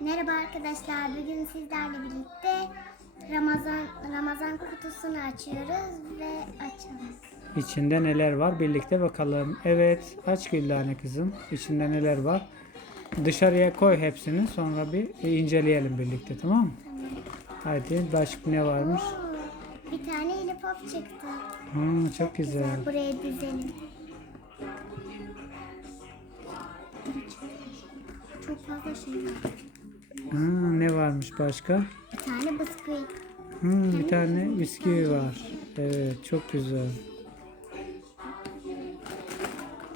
Merhaba arkadaşlar. Bugün sizlerle birlikte Ramazan Ramazan kutusunu açıyoruz ve açalım. İçinde neler var birlikte bakalım. Evet aç Güllane kızım. İçinde neler var. Dışarıya koy hepsini sonra bir inceleyelim birlikte tamam mı? Hadi başka ne varmış? Oo, bir tane elipop çıktı. Hmm, çok güzel. Buraya dizelim. Çok fazla şey var. Hmm, ne varmış başka? Bir tane bisküvi. Hmm, bir tane bisküvi var. Evet çok güzel.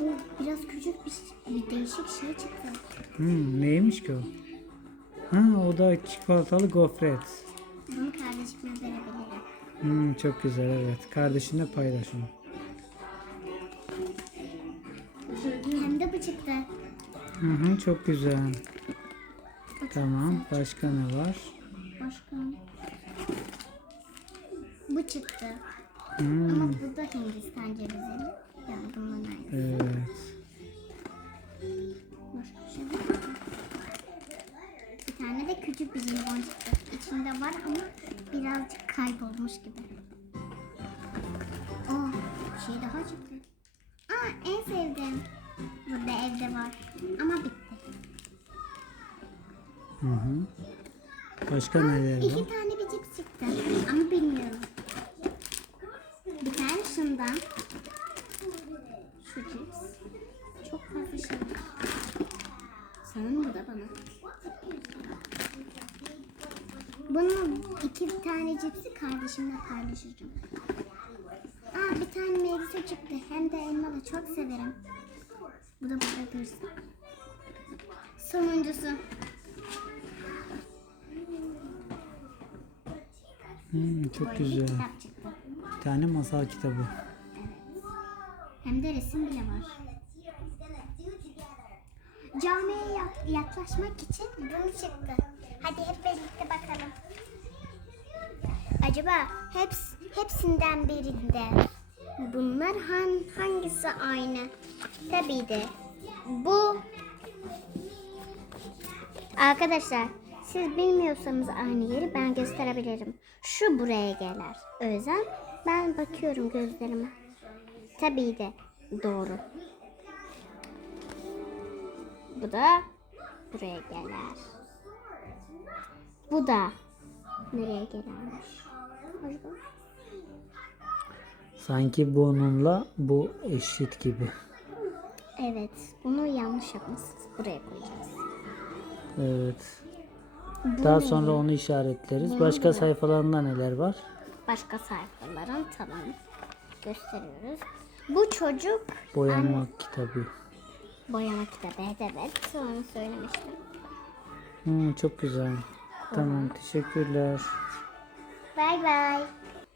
Oo, biraz küçük bir, bir değişik şey çıktı. Hmm, neymiş ki o? Ha, o da çikolatalı gofret. Bunu kardeşime verebilirim. Hmm, çok güzel evet. Kardeşinle paylaş onu. Hem de bu çıktı. Hı hı, çok güzel. Tamam. Başka ne var? Başka. Bu çıktı. Hmm, Ama bu da Hindistan cevizi. Yani bunun evet. Başka bir şey var? Bir tane de küçük bir jelibon çıktı. İçinde var ama birazcık kaybolmuş gibi. Oh, bir şey daha çıktı. Aa, en sevdiğim. Burada evde var. Ama bitti. Hı hı. Başka neler var? İki tane bir cips çıktı. Ama bilmiyorum. Bir tane şundan. Şu cips. Çok fazla şey var. Sanırım bu da bana. Bunu iki tane cipsi kardeşimle paylaşacağım. Aa bir tane meyvesi çıktı. Hem de elmalı çok severim. Bu da burada dursun. Sonuncusu. Hmm, çok Böyle bir güzel. kitap çıktı. Bir tane masal kitabı. Hem de resim bile var. Camiye yak- yaklaşmak için bunu çıktı. Hadi hep birlikte bakalım. Acaba heps, hepsinden birinde bunlar han, hangisi aynı? Tabii de bu Arkadaşlar siz bilmiyorsanız aynı yeri ben gösterebilirim. Şu buraya gelir. O yüzden ben bakıyorum gözlerime. Tabii de doğru. Bu da buraya gelir. Bu da nereye gelirmiş? Acaba? Sanki bununla bu eşit gibi. Evet, bunu yanlış yapmışsınız. Buraya koyacağız. Evet. Bu Daha ne? sonra onu işaretleriz. Başka sayfalarında neler var? başka sayfaların tamam gösteriyoruz. Bu çocuk Boyama kitabı. boyama kitabı. Evet, evet. Onu söylemiştim. Hmm, çok güzel. Tamam teşekkürler. Bay bay.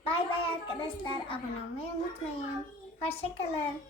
Bay bay arkadaşlar. Abone olmayı unutmayın. Hoşçakalın.